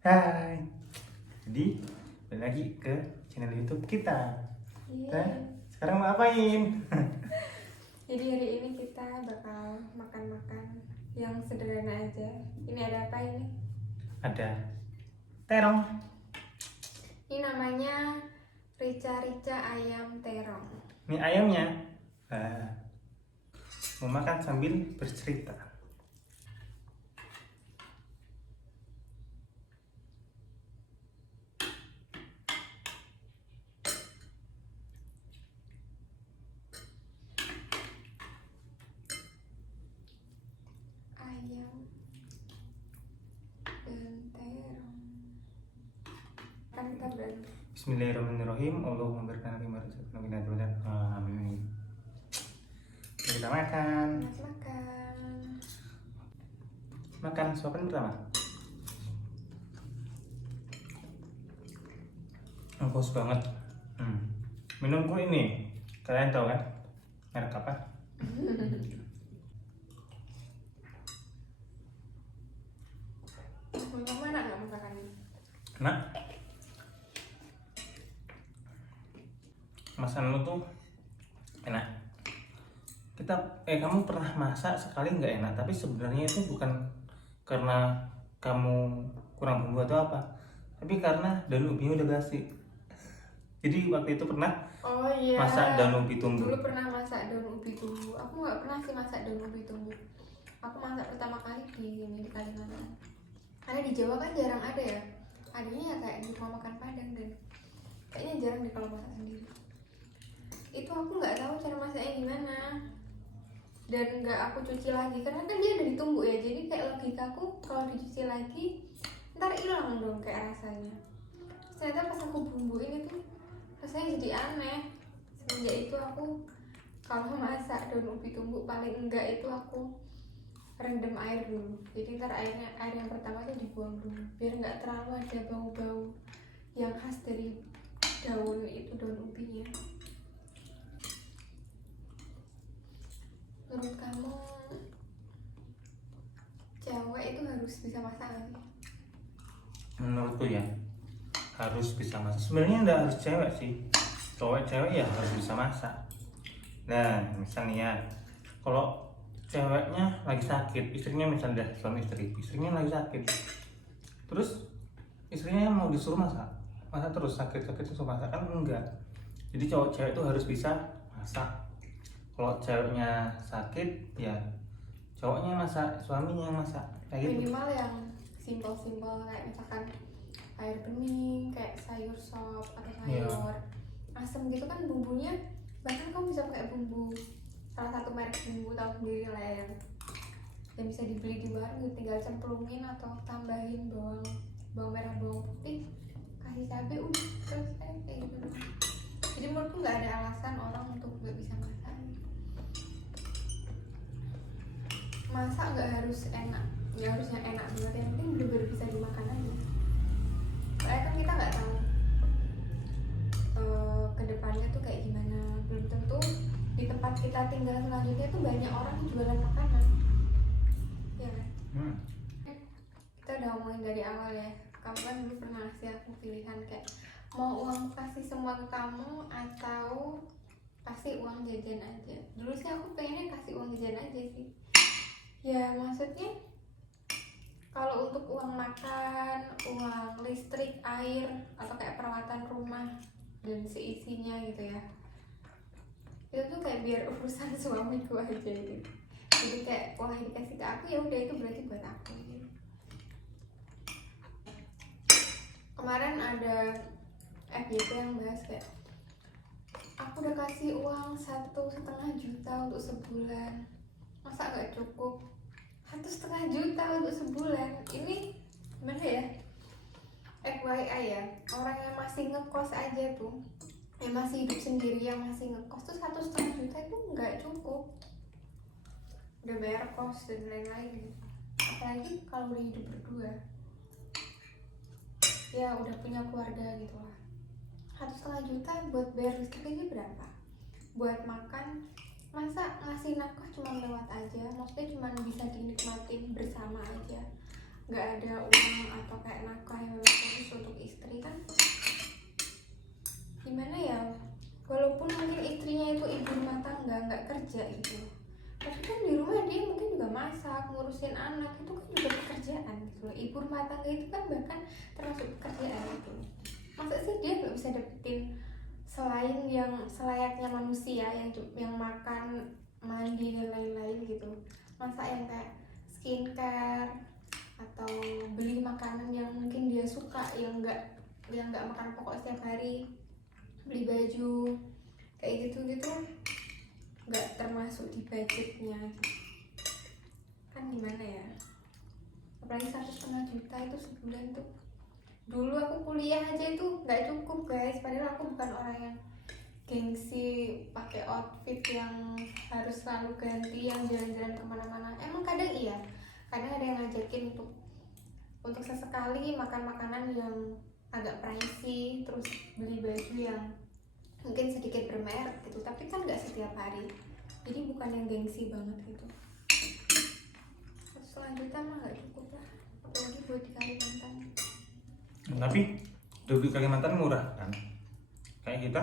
Hai. Jadi balik lagi ke channel YouTube kita. Nah, sekarang mau ngapain? Jadi hari ini kita bakal makan-makan yang sederhana aja. Ini ada apa ini? Ada terong. Ini namanya rica-rica ayam terong. Ini ayamnya. Nah, mau makan sambil bercerita. Ayam dan terong. Kan kita berani. Bismillahirrahmanirrahim. Allah memberikan nikmat rezeki dan kemudian amin. Kita makan. Makan. Makan suapan pertama. Haus banget. Minumku ini, kalian tahu kan? Merek apa? Yang mana nggak masakannya? Nah, masakanmu tuh enak. Kamu pernah masak sekali nggak enak, tapi sebenarnya itu bukan karena kamu kurang bumbu atau apa, tapi karena daun ubinya udah basi. Jadi waktu itu pernah Oh iya. masak daun ubi tumbuh. Dulu pernah masak daun ubi tumbuh. Aku nggak pernah sih masak daun ubi tumbuh. Aku masak pertama kali di Kalimantan. Karena di Jawa kan jarang ada ya. Adanya ya kayak di rumah makan Padang dan kayaknya jarang deh kalau masak sendiri. Itu aku nggak tahu cara masaknya gimana. Dan nggak aku cuci lagi karena kan dia udah ditumbuk ya. Jadi kayak logikaku kalau dicuci lagi ntar hilang dong kayak rasanya. Ternyata pas aku bumbuin itu rasanya jadi aneh. Semenjak itu aku kalau masak daun ubi tumbuk paling enggak itu aku rendam air dulu. Jadi ntar air yang pertama itu dibuang dulu biar nggak terlalu ada bau-bau yang khas dari daun ubinya. Menurut kamu cewek itu harus bisa masak nggak sih? Menurutku ya harus bisa masak. Sebenarnya nggak harus cewek sih, cewek ya harus bisa masak. Nah, misalnya ya, kalau ceweknya lagi sakit, istrinya misalnya suami istrinya lagi sakit, terus istrinya mau disuruh masak terus sakit disuruh masak kan enggak. Jadi cewek itu harus bisa masak. Kalau ceweknya sakit ya cowoknya masak, suaminya yang masak kayak gitu. Minimal yang simpel-simpel kayak misalkan air bening, kayak sayur sop atau sayur asem gitu kan bumbunya. Bahkan kamu bisa pakai bumbu salah satu merek bumbu tahu sendiri lah ya, yang bisa dibeli di warung, tinggal cemplungin atau tambahin bawang merah, bawang putih, kasih cabai, udah selesai kayak gitu. Jadi menurutku nggak ada alasan orang untuk nggak bisa masak. Masak nggak harus enak, nggak harusnya enak banget, yang penting bener-bener bisa dimakan aja. Soalnya kan kita nggak tahu kedepannya tuh kayak gimana. Belum tentu di tempat kita tinggal selanjutnya tuh banyak orang yang jualan makanan, ya kan? Kita udah ngomongin dari awal ya. Kamu kan dulu pernah ngasih aku pilihan kayak mau uang kasih semua ke kamu atau kasih uang jajan aja. Dulu sih aku pengennya kasih uang jajan aja sih. Ya maksudnya kalau untuk uang makan, uang listrik, air, atau kayak perawatan rumah dan seisinya gitu ya, itu tuh kayak biar urusan suamiku aja gitu. Jadi kayak uang yang dikasih ke aku ya udah itu berarti buat aku gitu. Kemarin ada FYP yang bahas kayak aku udah kasih uang 1,5 juta untuk sebulan, masa gak cukup 1,5 juta untuk sebulan? Ini gimana ya? FYI ya, orang yang masih ngekos aja tuh, yang masih hidup sendiri, yang masih ngekos tuh 1,5 juta itu nggak cukup. Udah bayar kos dan lain-lain. Apalagi kalau udah hidup berdua, ya udah punya keluarga gitu lah. 1,5 juta buat bayar listrik aja berapa? Buat makan, masa ngasih nafkah cuma lewat aja? Maksudnya cuma bisa dinikmatin bersama aja, nggak ada uang atau kayak nafkah yang ibu rumah tangga itu kan bahkan termasuk pekerjaan itu. Masa sih dia nggak bisa dapetin selain yang selayaknya manusia yang makan, mandi dan lain-lain gitu. Masa yang kayak skincare atau beli makanan yang mungkin dia suka, yang nggak makan pokok setiap hari, beli baju kayak gitu nggak termasuk di budgetnya kan. Gimana ya, apalagi 1,5 juta itu sebulan tuh. Dulu aku kuliah aja itu nggak cukup guys, padahal aku bukan orang yang gengsi pakai outfit yang harus selalu ganti, yang jalan-jalan kemana-mana. Emang kadang iya, kadang ada yang ngajakin untuk sesekali makan makanan yang agak pricey, terus beli baju yang mungkin sedikit bermerek gitu, tapi kan nggak setiap hari, jadi bukan yang gengsi banget gitu. 1,5 juta mah nggak cukup lah, apalagi buat di Kalimantan. Tapi hidup di Kalimantan murah kan, kayak kita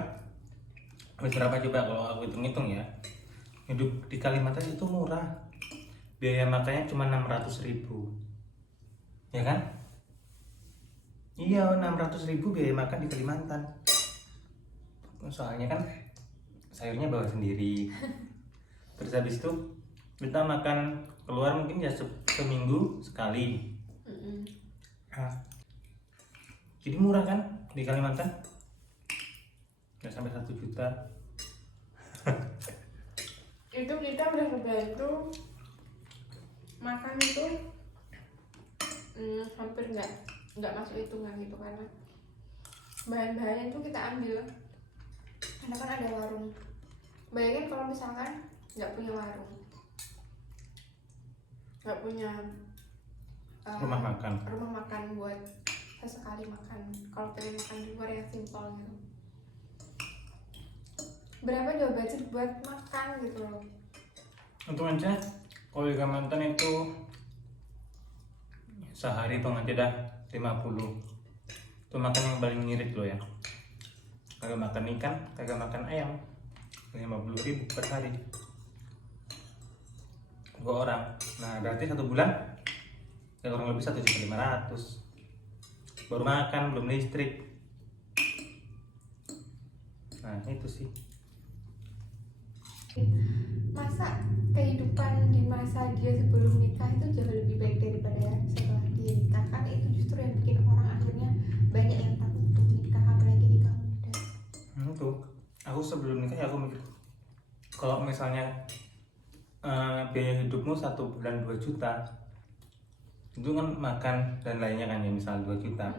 berapa coba kalau aku hitung-hitung ya, hidup di Kalimantan itu murah, biaya makannya cuma 600.000, ya kan? Iya, 600.000 biaya makan di Kalimantan. Soalnya kan sayurnya bawa sendiri. Terus habis itu kita makan keluar mungkin ya seminggu sekali. Nah, jadi murah kan di Kalimantan? Nggak sampai 1 juta. Itu kita udah kebantu makan itu hampir nggak masuk hitungan gitu, karena bahan-bahannya itu kita ambil karena kan ada warung. Bayangin kalau misalkan nggak punya warung, nggak punya Rumah makan buat sesekali makan, kalau pengen makan di luar yang simpel gitu, berapa coba budget buat makan gitu loh. Untung aja kalau di Kalimantan itu sehari tuh aja dah 50. Itu makan yang paling ngirit loh ya. Kagak makan ikan, kagak makan ayam, 50.000 per hari 2 orang. Nah berarti 1 bulan ya kurang lebih 1.500.000. Baru makan, belum listrik. Nah itu sih. Masa kehidupan di masa dia sebelum nikah itu jauh lebih baik daripada setelah dia nikah? Kan itu justru yang bikin orang akhirnya banyak yang takut untuk nikah, apalagi nikah muda. Tuh, aku sebelum nikah ya aku mikir, kalau misalnya biaya hidupmu 1 bulan 2 juta, itu kan makan dan lainnya kan ya misal 2 juta,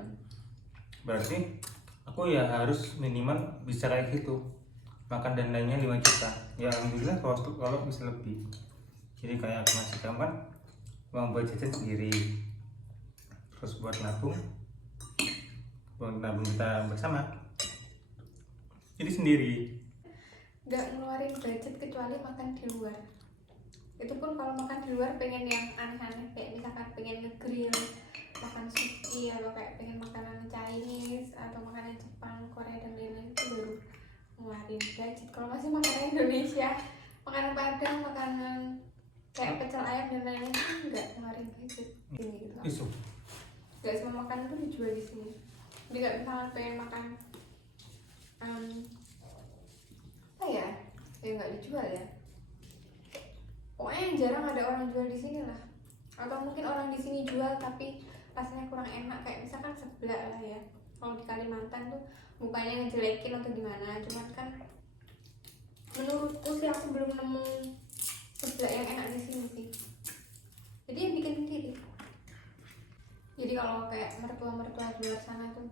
berarti aku ya harus minimal bisa kayak gitu, makan dan lainnya 5 juta. Ya alhamdulillah kalau bisa lebih. Jadi kayak aku ngasih kamu kan uang buat jajan sendiri, terus buat nabung kita bersama, jadi sendiri. Nggak ngeluarin budget kecuali makan di luar. Itu pun kalau makan di luar pengen yang aneh-aneh, kayak misalkan pengen nge-grill, makan sushi, atau kayak pengen makanan Chinese atau makanan Jepang, Korea dan lain-lain, itu baru ngeluarin budget. Kalau masih makanan Indonesia, makanan Padang, makanan kayak pecel ayam dan lain-lain, itu nggak ngeluarin budget gini gitu. Isu. Nggak semua makanan tuh dijual di sini. Jadi nggak misalnya pengen makan apa ya nggak dijual ya. Pokoknya yang jarang ada orang jual di sini lah. Atau mungkin orang di sini jual tapi rasanya kurang enak, kayak misalkan seblak lah ya. Kalau di Kalimantan tuh bukannya ngejelekin atau gimana, cuman kan menurutku sih aku belum nemu seblak yang enak di sini sih. Jadi yang bikin sendiri. Jadi kalau kayak mertua-mertua di luar sana tuh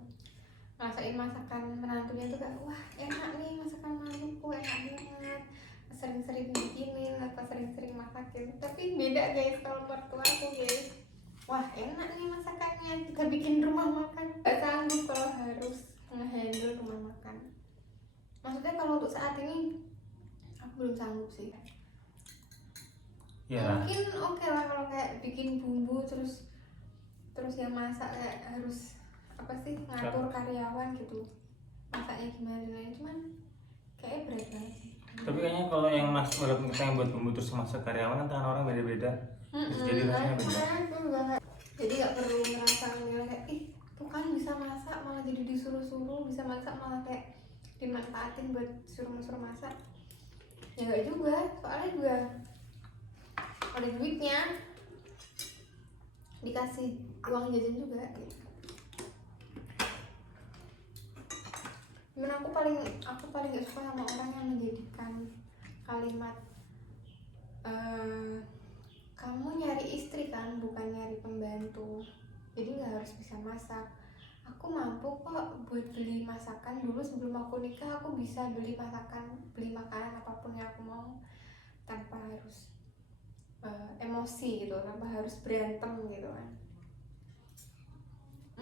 ngerasain masakan menantunya tuh kayak, wah enak nih masakan menantuku, enak banget, sering-sering bikinin atau sering-sering masakin. Tapi beda guys kalau mertua aku guys, wah enak nih masakannya, kita bikin rumah makan. Gak sanggup kalau harus nge-handle rumah makan. Maksudnya kalau untuk saat ini aku belum sanggup sih. Ya. Mungkin oke lah kalau kayak bikin bumbu terus yang masak kayak harus apa sih ngatur karyawan gitu, masaknya gimana, cuman kayaknya berat banget sih. Tapi kayaknya kalau yang walaupun kita yang buat bumbu terus masak karyawan kan tangan orang beda-beda, jadi rasanya beda. Jadi nggak perlu ngerasa kayak ih tuh kan bisa masak malah jadi disuruh-suruh, bisa masak malah kayak dimanfaatin buat suruh masak. Ya nggak juga, soalnya juga ada duitnya, dikasih uang jajan juga gitu. Cuman aku paling gak suka sama orang yang menjadikan kalimat kamu nyari istri kan, bukan nyari pembantu, jadi nggak harus bisa masak. Aku mampu kok buat beli masakan. Dulu sebelum aku nikah aku bisa beli makanan apapun yang aku mau tanpa harus emosi gitu, tanpa harus berantem gitu kan.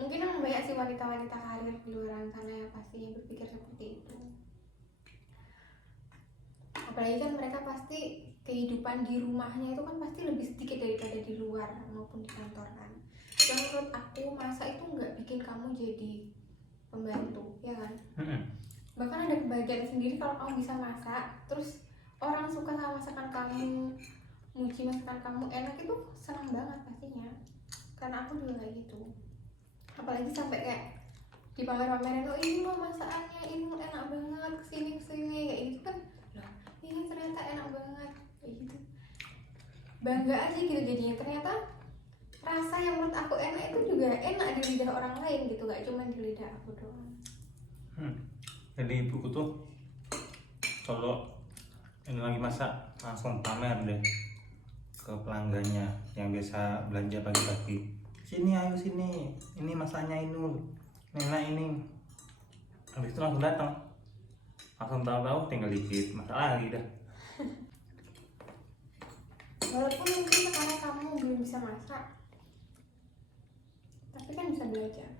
Mungkin emang banyak sih wanita-wanita karir di luar sana yang pasti berpikir seperti itu. Apalagi kan mereka pasti kehidupan di rumahnya itu kan pasti lebih sedikit daripada di luar maupun di kantor kan. Dan menurut aku masak itu nggak bikin kamu jadi pembantu, ya kan? Bahkan ada kebahagiaan sendiri kalau kamu bisa masak, terus orang suka sama masakan kamu, muji masakan kamu enak, itu senang banget pastinya. Karena aku juga kayak gitu. Apalagi sampai kayak dipamer-pamerin, oh ini loh masakannya, ini loh enak banget, kesini kayak gitu kan. Loh, ini ternyata enak banget kayak gitu. Bangga aja gitu jadinya, ternyata rasa yang menurut aku enak itu juga enak di lidah orang lain gitu, gak cuma di lidah aku doang. Jadi ibuku tuh kalau ini lagi masak langsung pamer deh ke pelanggannya yang biasa belanja pagi-pagi, sini ayo sini, ini masaknya Inul, enak ini. Habis itu langsung datang, langsung tahu-tahu tinggal dikit masak lagi dah. Walaupun mungkin sekarang kamu belum bisa masak, tapi kan bisa belajar.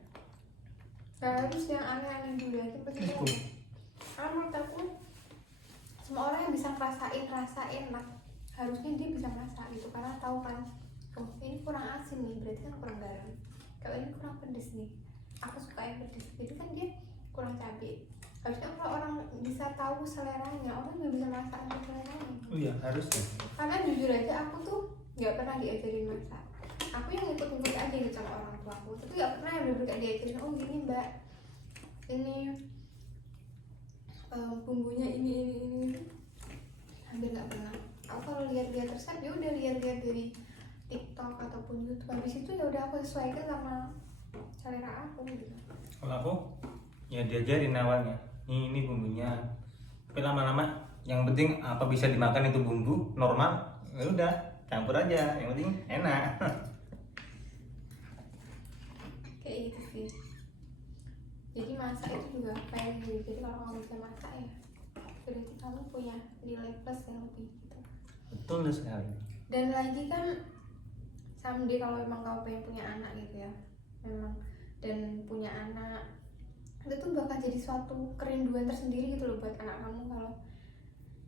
Gak harus yang aneh-aneh dulu aja begitu. Karena menurut aku semua orang yang bisa ngerasain rasa enak harusnya dia bisa masak gitu, karena tahu kan, oh ini kurang asin nih, berarti kan kurang garam. Kalau ini kurang pedes nih, aku suka yang pedes, jadi kan dia kurang cabai. Harusnya kalau orang bisa tahu seleranya, orang juga bisa masak untuk seleranya. Oh iya harusnya. Karena jujur aja aku tuh nggak pernah diajarin masak. Aku yang ikut-ikut aja gitu sama orang tua aku, tapi nggak pernah yang bener-bener diajarin, oh gini mbak, ini bumbunya ini, hampir nggak pernah. Aku kalau lihat-lihat resep ya udah lihat-lihat dari TikTok ataupun YouTube, habis itu ya udah aku sesuaikan sama selera aku gitu. Kalau aku ya diajarin awalnya, ini bumbunya, tapi lama-lama yang penting apa bisa dimakan itu bumbu normal, ya udah campur aja, yang penting enak. Kayak gitu sih. Jadi masak itu juga kayak gitu. Jadi kalau kamu bisa masak ya berarti kamu punya nilai plus yang lebih gitu. Betul sekali. Dan lagi kan someday kalau memang kamu pengen punya anak gitu ya, memang, dan punya anak itu tuh bakal jadi suatu kerinduan tersendiri gitu loh buat anak kamu.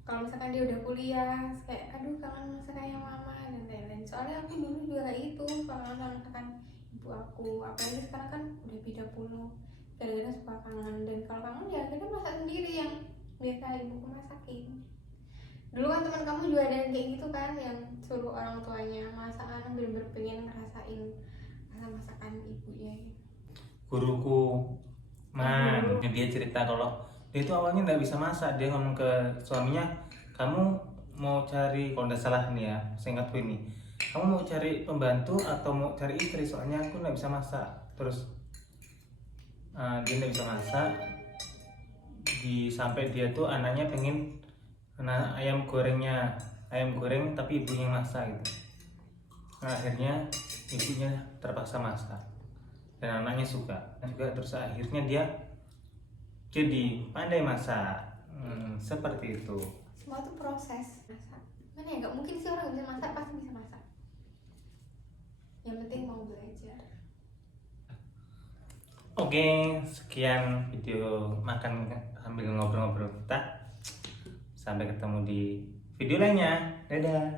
Kalau misalkan dia udah kuliah kayak aduh kangen masakannya mama dan lain-lain. Soalnya aku dulu juga kayak gitu, kangen sama masakan ibu aku, apalagi sekarang kan udah beda pulau, gara-gara suka kangen. Dan kalau kangen ya kita masak sendiri yang biasa ibuku masakin. Dulu kan teman kamu juga ada yang kayak gitu kan, yang suruh orang tuanya masak, anak bener-bener pengen ngerasain masakan ibunya gitu. Guruku dia cerita kalau dia itu awalnya nggak bisa masak. Dia ngomong ke suaminya, kamu mau cari, kalau nggak salah nih ya, seingatku ini, kamu mau cari pembantu atau mau cari istri, soalnya aku nggak bisa masak. Terus dia nggak bisa masak, sampai dia tuh anaknya pengen ayam goreng tapi ibunya yang masak gitu. Nah, akhirnya ibunya terpaksa masak dan anaknya suka juga, terus akhirnya dia jadi pandai masak. Seperti itu. Semua tuh proses masak. Mana ya, nggak mungkin sih orang bisa masak pasti bisa masak. Yang penting mau belajar. Oke, sekian video makan sambil ngobrol-ngobrol kita. Sampai ketemu di video lainnya. Dadah.